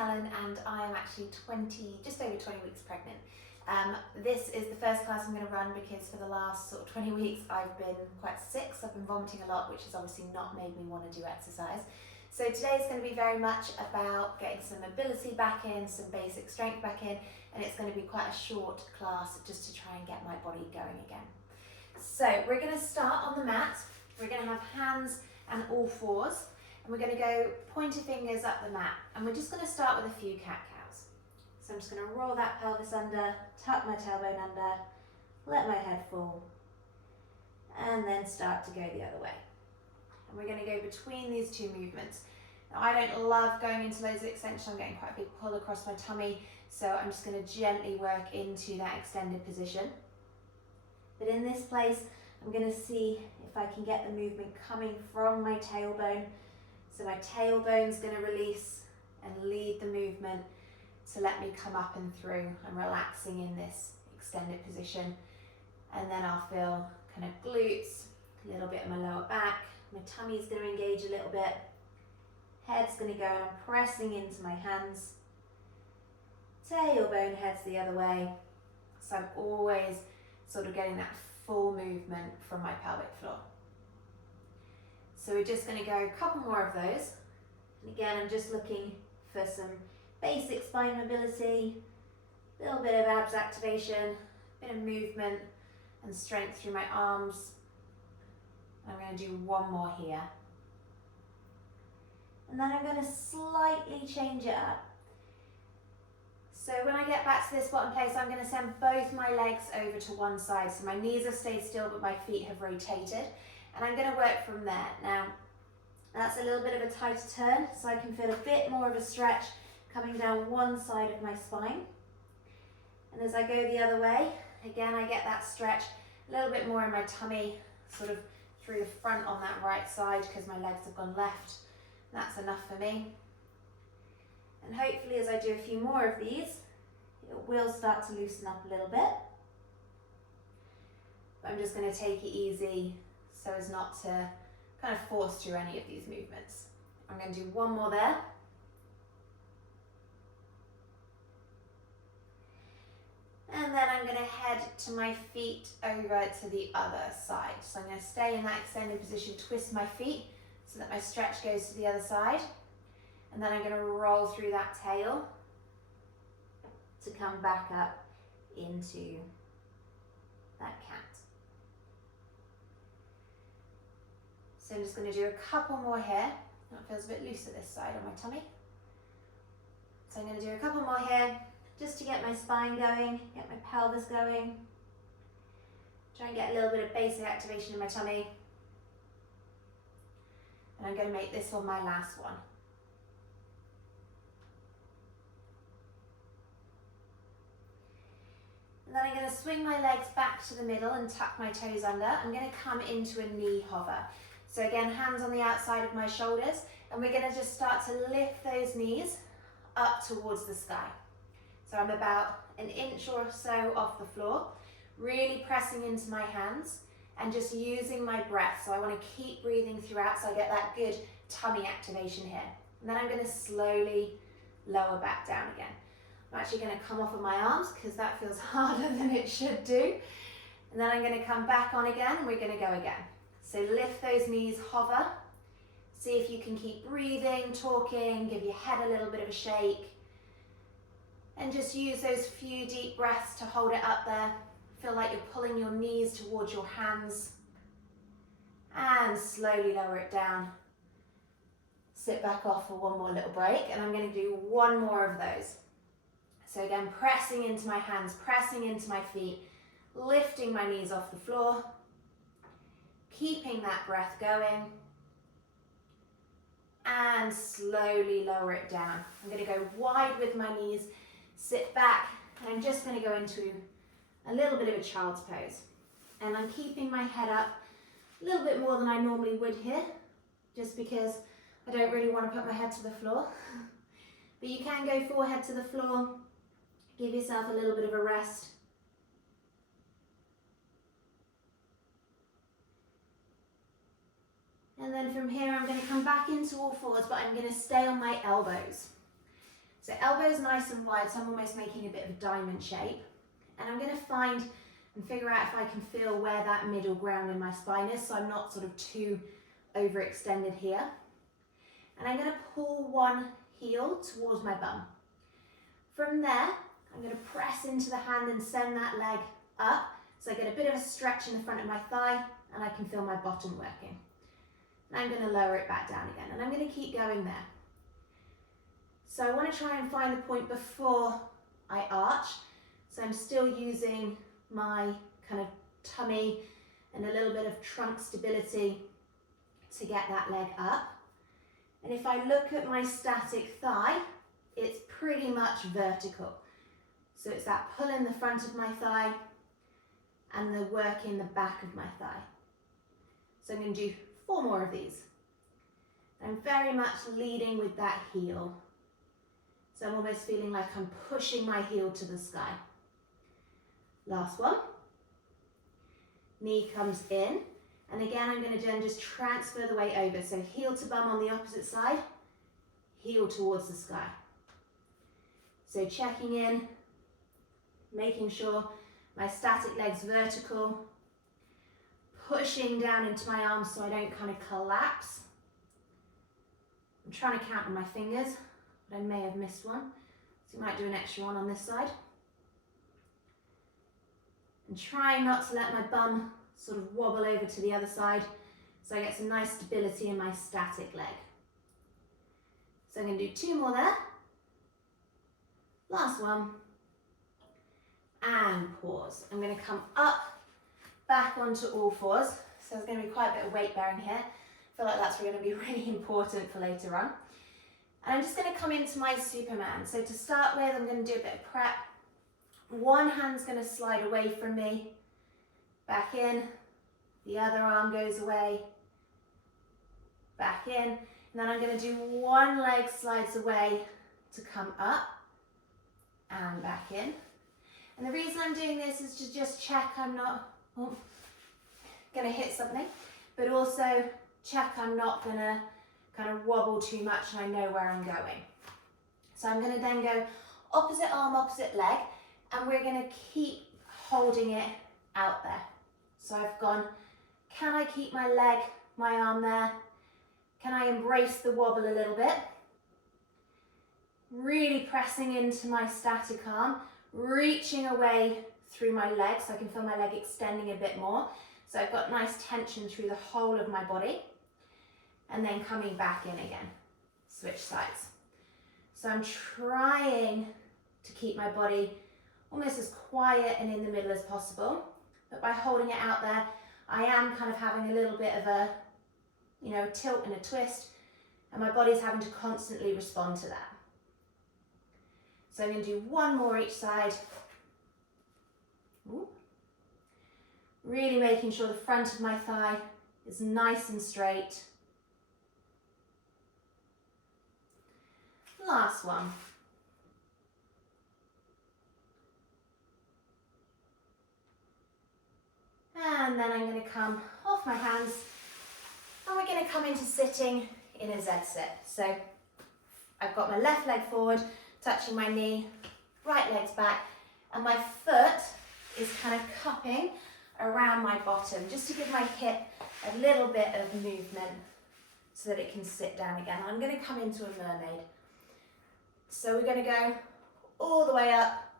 Helen and I am actually just over 20 weeks pregnant. This is the first class I'm going to run because for the last sort of 20 weeks I've been quite sick, so I've been vomiting a lot, which has obviously not made me want to do exercise. So today is going to be very much about getting some mobility back in, some basic strength back in, and it's going to be quite a short class just to try and get my body going again. So we're going to start on the mat. We're going to have hands and all fours, and we're going to go pointer fingers up the mat, and we're just going to start with a few cat-cows. So I'm just going to roll that pelvis under, tuck my tailbone under, let my head fall, and then start to go the other way. And we're going to go between these two movements. Now, I don't love going into loads of extension. I'm getting quite a big pull across my tummy, so I'm just going to gently work into that extended position. But in this place, I'm going to see if I can get the movement coming from my tailbone. So my tailbone's going to release and lead the movement to let me come up and through. I'm relaxing in this extended position. And then I'll feel kind of glutes, a little bit of my lower back. My tummy's going to engage a little bit. Head's going to go, and I'm pressing into my hands. Tailbone heads the other way. So I'm always sort of getting that full movement from my pelvic floor. So we're just going to go a couple more of those. And again, I'm just looking for some basic spine mobility, a little bit of abs activation, a bit of movement and strength through my arms. I'm going to do one more here. And then I'm going to slightly change it up. So when I get back to this bottom place, I'm going to send both my legs over to one side. So my knees have stayed still, but my feet have rotated. And I'm going to work from there. Now, that's a little bit of a tighter turn, so I can feel a bit more of a stretch coming down one side of my spine. And as I go the other way, again, I get that stretch a little bit more in my tummy, sort of through the front on that right side because my legs have gone left. That's enough for me. And hopefully as I do a few more of these, it will start to loosen up a little bit. But I'm just going to take it easy so as not to kind of force through any of these movements. I'm going to do one more there. And then I'm going to head to my feet over to the other side. So I'm going to stay in that extended position, twist my feet so that my stretch goes to the other side. And then I'm going to roll through that tail to come back up into that cat. So I'm just going to do a couple more here. That feels a bit looser this side on my tummy. So I'm going to do a couple more here just to get my spine going, get my pelvis going. Try and get a little bit of basic activation in my tummy. And I'm going to make this one my last one. And then I'm going to swing my legs back to the middle and tuck my toes under. I'm going to come into a knee hover. So again, hands on the outside of my shoulders, and we're going to just start to lift those knees up towards the sky. So I'm about an inch or so off the floor, really pressing into my hands and just using my breath. So I want to keep breathing throughout so I get that good tummy activation here. And then I'm going to slowly lower back down again. I'm actually going to come off of my arms because that feels harder than it should do. And then I'm going to come back on again, and we're going to go again. So lift those knees, hover. See if you can keep breathing, talking, give your head a little bit of a shake. And just use those few deep breaths to hold it up there. Feel like you're pulling your knees towards your hands. And slowly lower it down. Sit back off for one more little break, and I'm going to do one more of those. So again, pressing into my hands, pressing into my feet, lifting my knees off the floor, keeping that breath going, and slowly lower it down. I'm going to go wide with my knees, sit back, and I'm just going to go into a little bit of a child's pose. And I'm keeping my head up a little bit more than I normally would here, just because I don't really want to put my head to the floor. But you can go forehead to the floor, give yourself a little bit of a rest. And then from here I'm going to come back into all fours, but I'm going to stay on my elbows. So elbows nice and wide, so I'm almost making a bit of a diamond shape. And I'm going to find and figure out if I can feel where that middle ground in my spine is, so I'm not sort of too overextended here. And I'm going to pull one heel towards my bum. From there, I'm going to press into the hand and send that leg up, so I get a bit of a stretch in the front of my thigh, and I can feel my bottom working. And I'm going to lower it back down again, and I'm going to keep going there. So I want to try and find the point before I arch, so I'm still using my kind of tummy and a little bit of trunk stability to get that leg up. And if I look at my static thigh, it's pretty much vertical. So it's that pull in the front of my thigh and the work in the back of my thigh. So I'm going to do 4 more of these. I'm very much leading with that heel. So I'm almost feeling like I'm pushing my heel to the sky. Last one. Knee comes in. And again, I'm going to then just transfer the weight over. So heel to bum on the opposite side, heel towards the sky. So checking in, making sure my static leg's vertical, pushing down into my arms so I don't kind of collapse. I'm trying to count on my fingers, but I may have missed one. So you might do an extra one on this side. And trying not to let my bum sort of wobble over to the other side, so I get some nice stability in my static leg. So I'm going to do 2 more there. Last one. And pause. I'm going to come up, back onto all fours. So there's going to be quite a bit of weight bearing here. I feel like that's going to be really important for later on. And I'm just going to come into my Superman. So to start with, I'm going to do a bit of prep. One hand's going to slide away from me, back in, the other arm goes away, back in, and then I'm going to do one leg slides away to come up and back in. And the reason I'm doing this is to just check I'm not going to hit something, but also check I'm not going to kind of wobble too much and I know where I'm going. So I'm going to then go opposite arm, opposite leg, and we're going to keep holding it out there. So I've gone, can I keep my leg, my arm there? Can I embrace the wobble a little bit? Really pressing into my static arm, reaching away through my leg so I can feel my leg extending a bit more. So I've got nice tension through the whole of my body. And then coming back in again, switch sides. So I'm trying to keep my body almost as quiet and in the middle as possible. But by holding it out there, I am kind of having a little bit of a, tilt and a twist, and my body's having to constantly respond to that. So I'm going to do 1 more each side. Ooh. Really making sure the front of my thigh is nice and straight. Last one. And then I'm going to come off my hands and we're going to come into sitting in a Z sit. So I've got my left leg forward, touching my knee, right leg's back, and my foot is kind of cupping around my bottom, just to give my hip a little bit of movement so that it can sit down again. I'm going to come into a mermaid. So we're going to go all the way up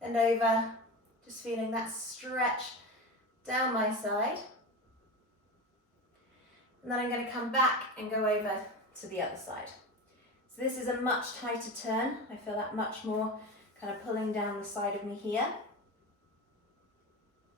and over, just feeling that stretch down my side. And then I'm going to come back and go over to the other side. So this is a much tighter turn. I feel that much more kind of pulling down the side of me here.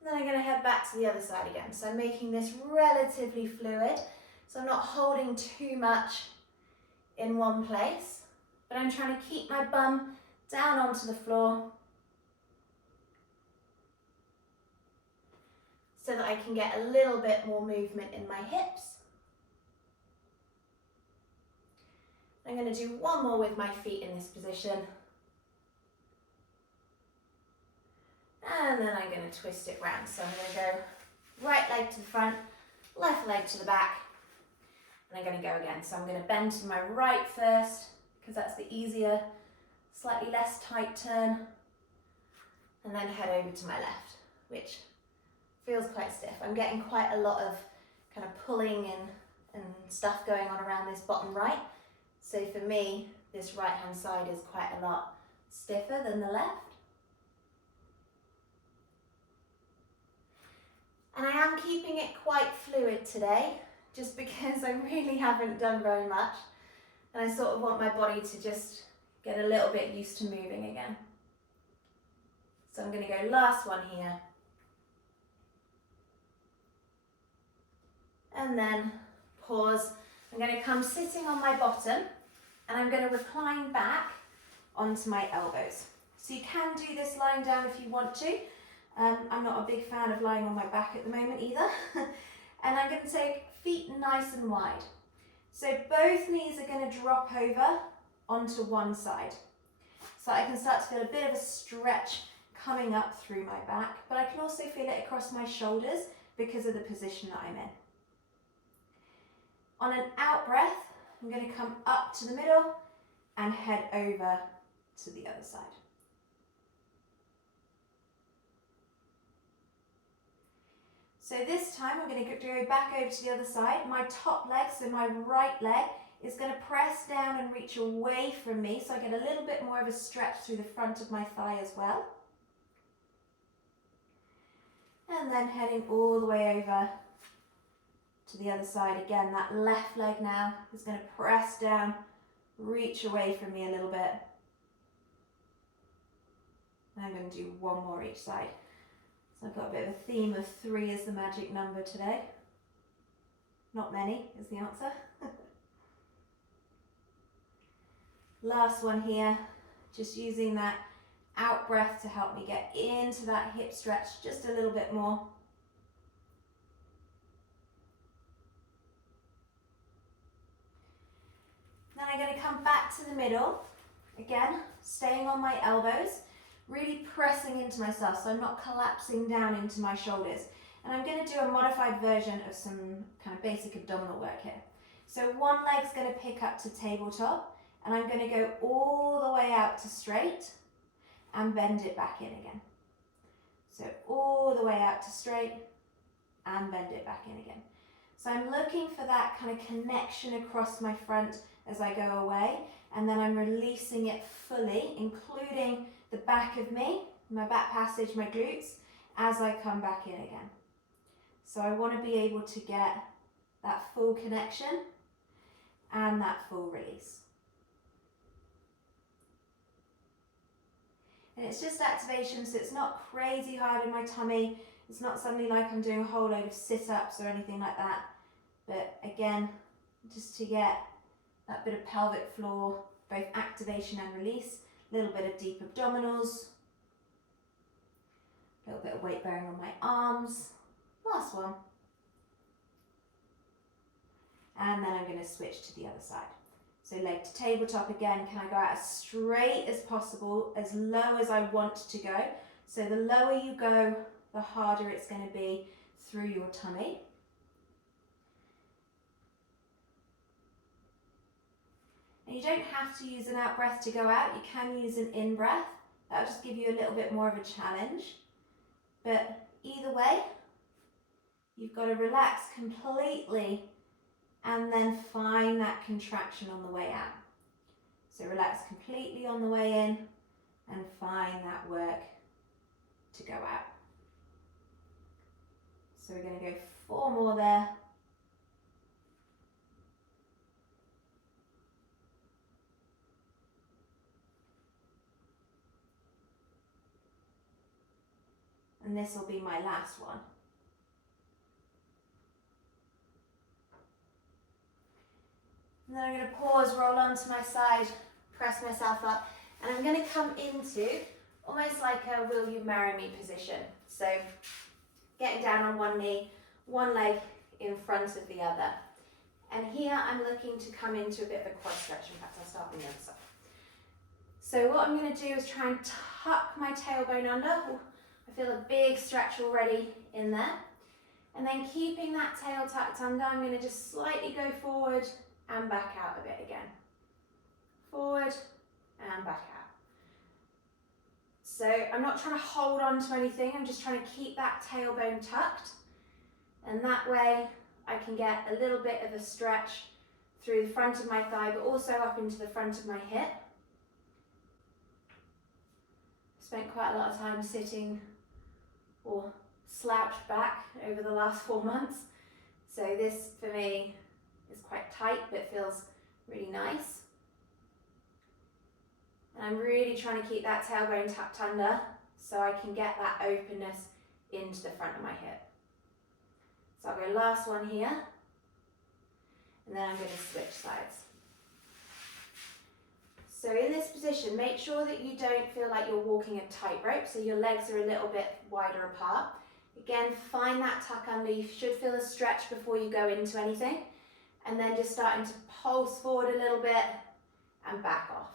And then I'm going to head back to the other side again. So I'm making this relatively fluid. So I'm not holding too much in one place, but I'm trying to keep my bum down onto the floor so that I can get a little bit more movement in my hips. I'm going to do 1 more with my feet in this position. And then I'm going to twist it round. So I'm going to go right leg to the front, left leg to the back, and I'm going to go again. So I'm going to bend to my right first, because that's the easier slightly less tight turn, and then head over to my left, which feels quite stiff. I'm getting quite a lot of kind of pulling and stuff going on around this bottom right. So for me, this right hand side is quite a lot stiffer than the left. And I am keeping it quite fluid today, just because I really haven't done very much. And I sort of want my body to just get a little bit used to moving again. So I'm going to go last one here. And then pause. I'm going to come sitting on my bottom and I'm going to recline back onto my elbows. So you can do this lying down if you want to. I'm not a big fan of lying on my back at the moment either. And I'm going to take feet nice and wide. So both knees are going to drop over onto one side. So I can start to feel a bit of a stretch coming up through my back, but I can also feel it across my shoulders because of the position that I'm in. On an out breath, I'm going to come up to the middle and head over to the other side. So this time I'm going to go back over to the other side. My top leg, so my right leg, is going to press down and reach away from me, so I get a little bit more of a stretch through the front of my thigh as well. And then heading all the way over to the other side. Again, that left leg now is going to press down, reach away from me a little bit. And I'm going to do one more each side. So I've got a bit of a theme of 3 as the magic number today. Not many is the answer. Last one here, just using that out breath to help me get into that hip stretch just a little bit more. Then I'm going to come back to the middle, again, staying on my elbows, really pressing into myself so I'm not collapsing down into my shoulders. And I'm going to do a modified version of some kind of basic abdominal work here. So one leg's going to pick up to tabletop, and I'm going to go all the way out to straight and bend it back in again. So all the way out to straight and bend it back in again. So I'm looking for that kind of connection across my front as I go away, and then I'm releasing it fully, including the back of me, my back passage, my glutes, as I come back in again. So I want to be able to get that full connection and that full release. And it's just activation, so it's not crazy hard in my tummy. It's not suddenly like I'm doing a whole load of sit-ups or anything like that. But again, just to get that bit of pelvic floor, both activation and release, a little bit of deep abdominals, a little bit of weight bearing on my arms. Last one. And then I'm going to switch to the other side. So leg to tabletop again. Can I go out as straight as possible, as low as I want to go? So the lower you go, the harder it's going to be through your tummy. And you don't have to use an out breath to go out. You can use an in breath. That'll just give you a little bit more of a challenge. But either way, you've got to relax completely and then find that contraction on the way out. So relax completely on the way in and find that work to go out. So we're going to go 4 more there. And this will be my last one. And then I'm going to pause, roll onto my side, press myself up, and I'm going to come into almost like a will you marry me position. So getting down on one knee, one leg in front of the other. And here I'm looking to come into a bit of a quad stretch. In fact, I'll start on the other side. So what I'm going to do is try and tuck my tailbone under. Ooh, I feel a big stretch already in there. And then keeping that tail tucked under, I'm going to just slightly go forward and back out a bit again. Forward and back out. So I'm not trying to hold on to anything, I'm just trying to keep that tailbone tucked, and that way I can get a little bit of a stretch through the front of my thigh, but also up into the front of my hip. Spent quite a lot of time sitting or slouched back over the last 4 months. So this for me is quite tight, but feels really nice. And I'm really trying to keep that tailbone tucked under so I can get that openness into the front of my hip. So I'll go last one here, and then I'm going to switch sides. So in this position, make sure that you don't feel like you're walking a tightrope, so your legs are a little bit wider apart. Again, find that tuck under. You should feel a stretch before you go into anything, and then just starting to pulse forward a little bit and back off.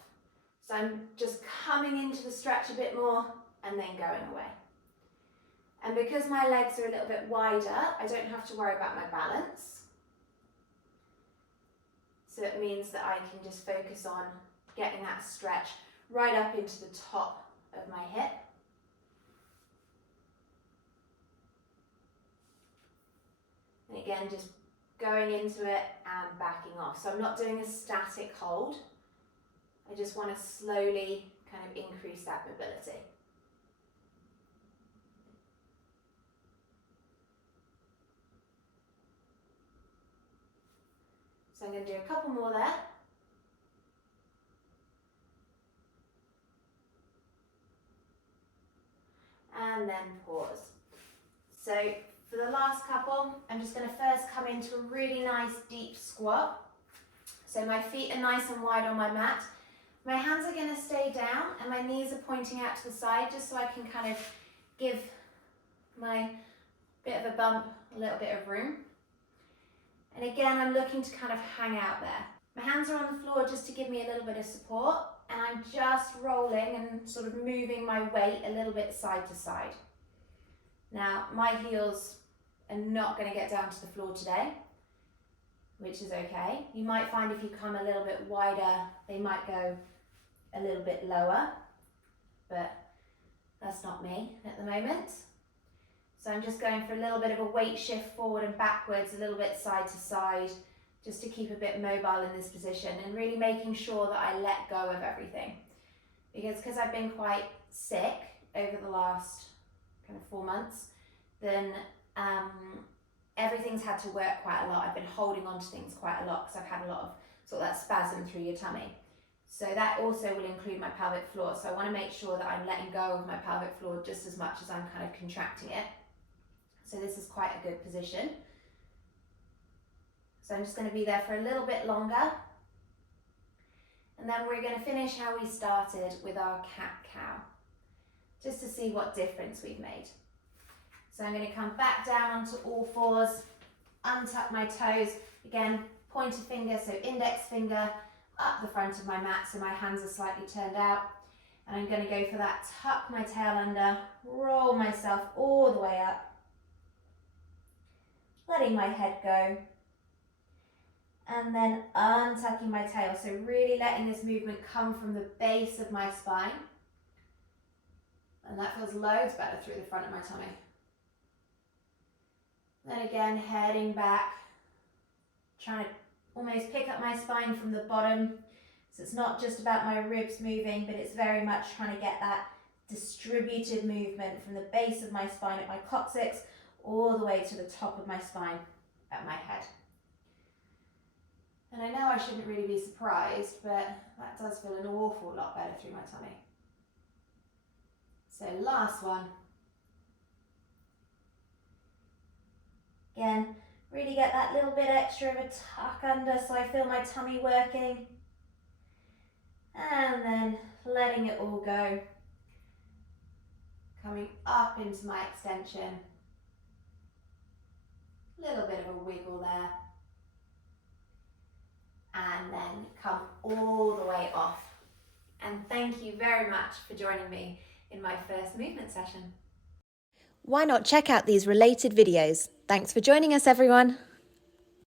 So I'm just coming into the stretch a bit more and then going away. And because my legs are a little bit wider, I don't have to worry about my balance. So it means that I can just focus on getting that stretch right up into the top of my hip. And again, just going into it and backing off. So I'm not doing a static hold. I just want to slowly kind of increase that mobility. So I'm going to do a couple more there. And then pause. So for the last couple, I'm just going to first come into a really nice deep squat. So my feet are nice and wide on my mat. My hands are going to stay down and my knees are pointing out to the side just so I can kind of give my bit of a bump a little bit of room. And again, I'm looking to kind of hang out there. My hands are on the floor just to give me a little bit of support, and I'm just rolling and sort of moving my weight a little bit side to side. Now, my heels are not going to get down to the floor today, which is okay. You might find if you come a little bit wider, they might go a little bit lower, but that's not me at the moment. So I'm just going for a little bit of a weight shift forward and backwards, a little bit side to side, just to keep a bit mobile in this position and really making sure that I let go of everything. Because I've been quite sick over the last kind of 4 months, then everything's had to work quite a lot. I've been holding on to things quite a lot because I've had a lot of sort of that spasm through your tummy. So that also will include my pelvic floor. So I want to make sure that I'm letting go of my pelvic floor just as much as I'm kind of contracting it. So this is quite a good position. So I'm just going to be there for a little bit longer. And then we're going to finish how we started with our cat-cow, just to see what difference we've made. So I'm going to come back down onto all fours, untuck my toes. Again, pointer finger, so index finger up the front of my mat, so my hands are slightly turned out. And I'm going to go for that, tuck my tail under, roll myself all the way up, letting my head go. And then untucking my tail, so really letting this movement come from the base of my spine. And that feels loads better through the front of my tummy. Then again, heading back, trying to almost pick up my spine from the bottom. So it's not just about my ribs moving, but it's very much trying to get that distributed movement from the base of my spine at my coccyx all the way to the top of my spine at my head. And I know I shouldn't really be surprised, but that does feel an awful lot better through my tummy. So last one. Again, really get that little bit extra of a tuck under so I feel my tummy working. And then letting it all go. Coming up into my extension. Little bit of a wiggle there. And then come all the way off. And thank you very much for joining me in my first movement session. Why not check out these related videos? Thanks for joining us, everyone.